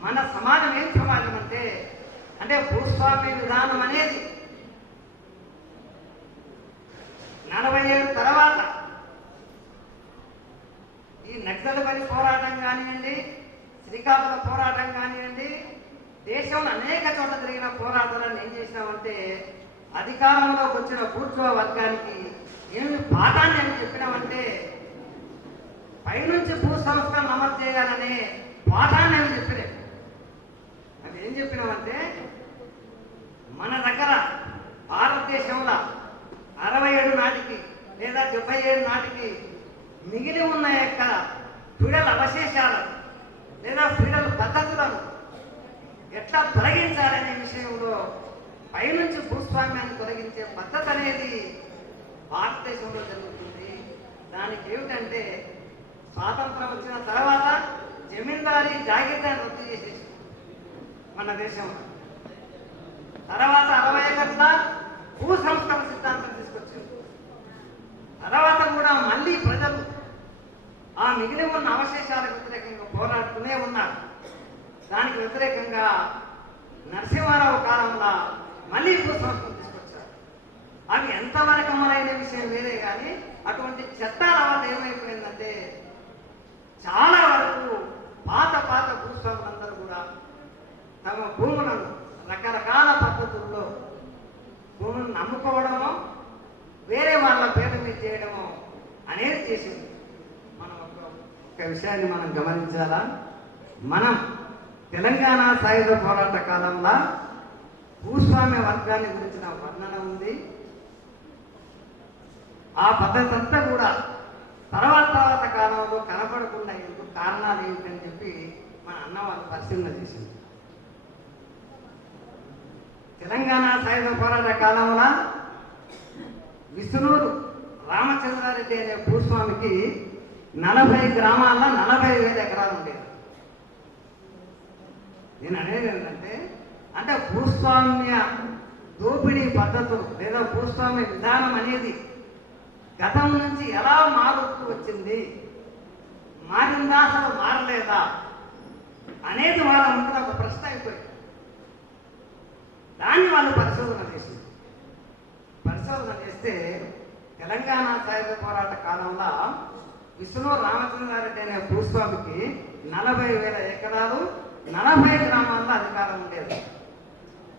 మన సమాజం ఏం సమాజం అంటే అంటే భూస్వామ్య విధానం అనేది నలభై ఏడు తర్వాత ఈ నక్సల్ పని పోరాటం కానివ్వండి శ్రీకాకుళ పోరాటం కానివ్వండి దేశంలో అనేక చోట్ల జరిగిన పోరాటాలను ఏం చేసినామంటే అధికారంలోకి వచ్చిన పూర్వ వర్గానికి ఏమి పాఠాన్ని అని చెప్పినామంటే పైనుంచి భూ సంస్థను అమలు చేయాలనే పాఠాన్ని అని చెప్పినాం అది ఏం చెప్పినామంటే మన దగ్గర భారతదేశంలో అరవై ఏడు నాటికి లేదా డెబ్బై ఏడు నాటికి మిగిలి ఉన్న యొక్క పీడల అవశేషాలు లేదా పిడల పద్ధతులను ఎట్లా తొలగించాలనే విషయంలో పైనుంచి భూస్వామ్యాన్ని తొలగించే పద్ధతి అనేది భారతదేశంలో జరుగుతుంది. దానికి ఏమిటంటే స్వాతంత్రం వచ్చిన తర్వాత జమీందారీ జాగీర్దాన్ని రద్దు చేసేసి మన దేశంలో తర్వాత అరవై ఏళ్ళ భూ సంస్కరణ సిద్ధాంతం తీసుకొచ్చింది. తర్వాత కూడా మళ్ళీ ప్రజలు ఆ మిగిలి ఉన్న అవశేషాలకు వ్యతిరేకంగా పోరాడుతూనే ఉన్నారు. దానికి వ్యతిరేకంగా నరసింహారావు కాలంలో మళ్ళీ భూ సంస్కరణ తీసుకొచ్చారు. అవి ఎంతవరకు అమలైన విషయం వేరే కానీ అటువంటి చట్టాల వల్ల ఏమైపోయిందంటే చాలా వరకు పాత పాత భూస్వాములందరూ తమ భూములను రకరకాల పద్ధతుల్లో భూములను నమ్ముకోవడము వేరే వాళ్ళ పేరు మీద చేయడము అనేది చేసింది. మనం ఒక ఒక విషయాన్ని మనం గమనించాలా? మనం తెలంగాణ సాయుధ పోరాట కాలంలో భూస్వామ్య వర్గాన్ని గురించిన వర్ణన ఉంది. ఆ పద్ధతి అంతా కూడా తర్వాత తర్వాత కాలంలో కనపడకుండా ఎందుకు కారణాలు ఏమిటని చెప్పి మన అన్న వాళ్ళు పరిశీలన చేసింది. తెలంగాణ సాయుధ పోరాట కాలంలో విష్ణూరు రామచంద్రారెడ్డి అనే భూస్వామికి నలభై గ్రామాల్లో నలభై వేల ఎకరాలు ఉండేది. నేను అనేది ఏంటంటే అంటే భూస్వామ్య దోపిడీ పద్ధతులు లేదా భూస్వామ్య విధానం అనేది గతం నుంచి ఎలా మారుతూ వచ్చింది మారిందా అసలు మారలేదా అనేది వాళ్ళ ముందు ఒక ప్రశ్న అయిపోయింది. దాన్ని వాళ్ళు పరిశోధన చేసింది. పరిశోధన చేస్తే తెలంగాణ సాయుధ పోరాట కాలంలో విష్ణు రామచంద్రారెడ్డి అనే భూస్వామికి నలభై వేల ఎకరాలు నలభై గ్రామాల్లో అధికారం ఉండేది.